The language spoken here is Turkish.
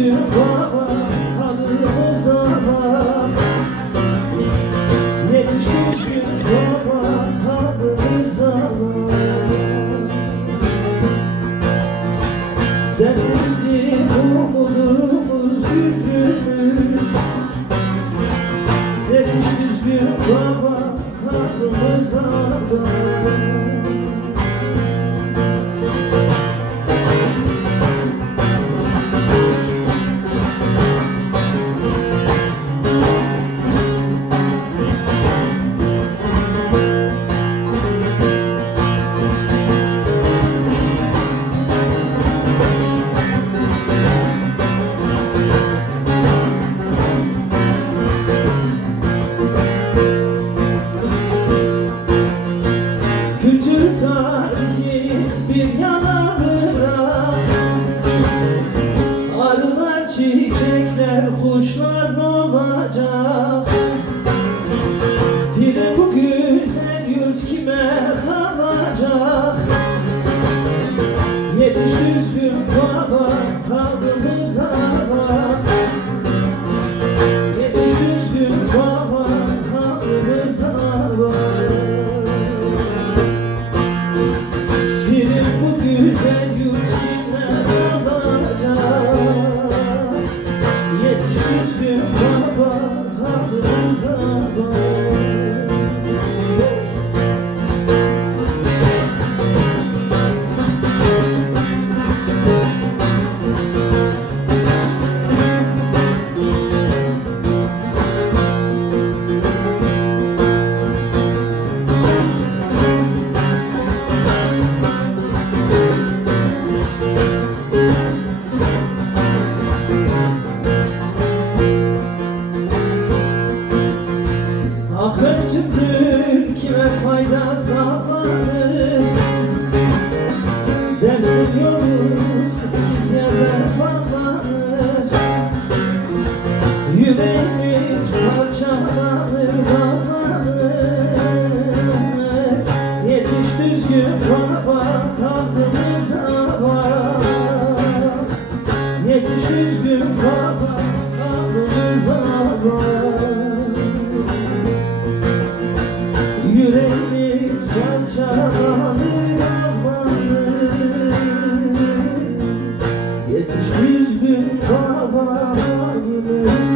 üzgün baba halımıza bak. Yetiş üzgün baba halımıza bak. Sensizliğin umudumuz gücümüz. Yetiş üzgün baba halımıza bak. Kültür tarihi bir yana bırak. Arılar, çiçekler, kuşlar olacak. Pire bu güzel yurt kime kalacak? Yetiş üzgün baba halımıza bak. Yetiş üzgün baba halımıza bak. Pire bu güzel yurt kime kalacak? Yetiş üzgün baba halımıza bak. Ahiret ömrün kime fayda sağlanır? Dersin yolu 8 yerden bağlanır. Yüreğimiz parçalanır, bağlanır. Yetiş düzgün baba halımıza bak. Yetiş düzgün baba halımıza bak. Yüreğimiz parçalanır, ağlanır. Yetiş üzgün baba halımıza.